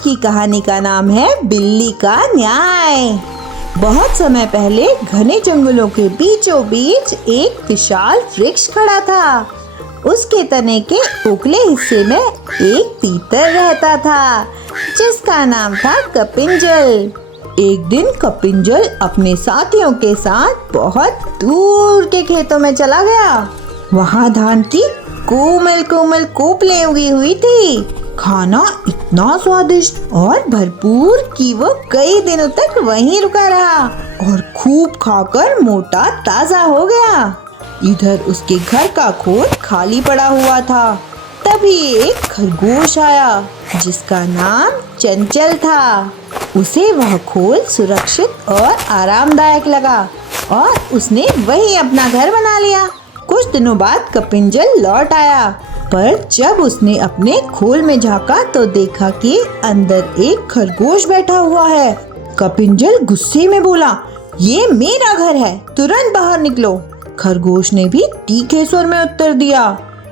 की कहानी का नाम है बिल्ली का न्याय। बहुत समय पहले घने जंगलों के बीचों बीच एक विशाल वृक्ष खड़ा था। उसके तने के उपले हिस्से में एक तीतर रहता था जिसका नाम था कपिंजल। एक दिन कपिंजल अपने साथियों के साथ बहुत दूर के खेतों में चला गया। वहाँ धान की कोमल कोमल कोपलें उगी हुई थी। खाना इतना स्वादिष्ट और भरपूर कि वो कई दिनों तक वहीं रुका रहा और खूब खाकर मोटा ताजा हो गया। इधर उसके घर का खोल खाली पड़ा हुआ था। तभी एक खरगोश आया जिसका नाम चंचल था। उसे वह खोल सुरक्षित और आरामदायक लगा और उसने वहीं अपना घर बना लिया। कुछ दिनों बाद कपिंजल लौट आया, पर जब उसने अपने खोल में झांका तो देखा कि अंदर एक खरगोश बैठा हुआ है। कपिंजल गुस्से में बोला, ये मेरा घर है, तुरंत बाहर निकलो। खरगोश ने भी तीखे स्वर में उत्तर दिया,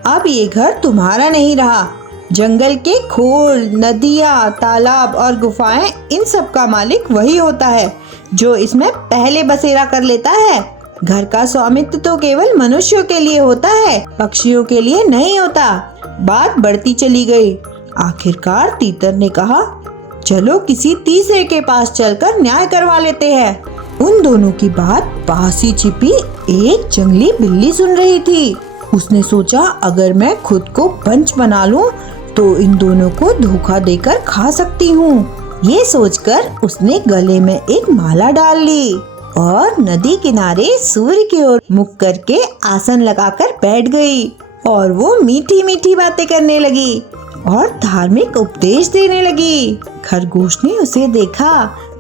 अब ये घर तुम्हारा नहीं रहा। जंगल के खोल, नदियाँ, तालाब और गुफाएं, इन सब का मालिक वही होता है जो इसमें पहले बसेरा कर लेता है। घर का स्वामित्व तो केवल मनुष्यों के लिए होता है, पक्षियों के लिए नहीं होता। बात बढ़ती चली गई। आखिरकार तीतर ने कहा, चलो किसी तीसरे के पास चलकर न्याय करवा लेते हैं। उन दोनों की बात पास ही छिपी एक जंगली बिल्ली सुन रही थी। उसने सोचा, अगर मैं खुद को पंच बना लूं तो इन दोनों को धोखा देकर खा सकती हूँ। ये सोचकर उसने गले में एक माला डाल ली और नदी किनारे सूर्य की ओर मुख करके आसन लगाकर बैठ गई और वो मीठी मीठी बातें करने लगी और धार्मिक उपदेश देने लगी। खरगोश ने उसे देखा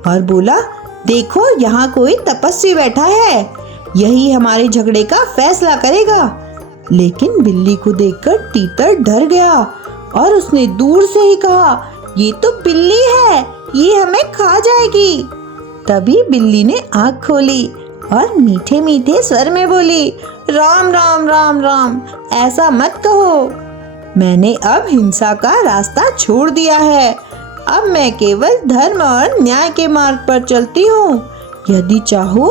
और बोला, देखो यहाँ कोई तपस्वी बैठा है, यही हमारे झगड़े का फैसला करेगा। लेकिन बिल्ली को देखकर तीतर डर गया और उसने दूर से ही कहा, ये तो बिल्ली है, ये हमें खा जाएगी। तभी बिल्ली ने आँख खोली और मीठे मीठे स्वर में बोली, राम राम राम राम, ऐसा मत कहो। मैंने अब हिंसा का रास्ता छोड़ दिया है। अब मैं केवल धर्म और न्याय के मार्ग पर चलती हूँ। यदि चाहो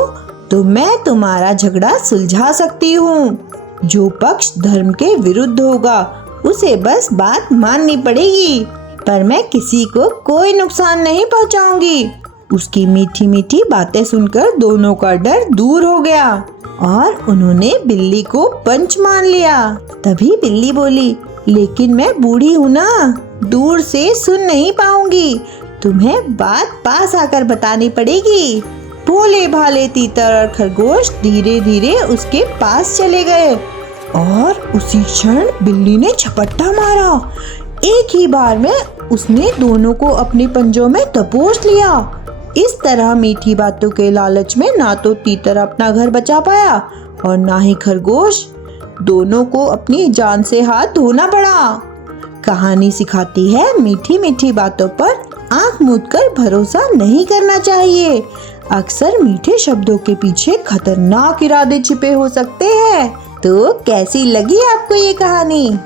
तो मैं तुम्हारा झगड़ा सुलझा सकती हूँ। जो पक्ष धर्म के विरुद्ध होगा उसे बस बात माननी पड़ेगी, पर मैं किसी को कोई नुकसान नहीं पहुँचाऊंगी। उसकी मीठी मीठी बातें सुनकर दोनों का डर दूर हो गया और उन्होंने बिल्ली को पंच मान लिया। तभी बिल्ली बोली, लेकिन मैं बूढ़ी हूँ ना, दूर से सुन नहीं पाऊंगी, तुम्हें बात पास आकर बतानी पड़ेगी। भोले भाले तीतर और खरगोश धीरे धीरे उसके पास चले गए और उसी क्षण बिल्ली ने झपट्टा मारा। एक ही बार में उसने दोनों को अपने पंजों में दबोच लिया। इस तरह मीठी बातों के लालच में ना तो तीतर अपना घर बचा पाया और ना ही खरगोश। दोनों को अपनी जान से हाथ धोना पड़ा। कहानी सिखाती है, मीठी मीठी बातों पर आंख मूंदकर भरोसा नहीं करना चाहिए। अक्सर मीठे शब्दों के पीछे खतरनाक इरादे छिपे हो सकते हैं। तो कैसी लगी आपको ये कहानी?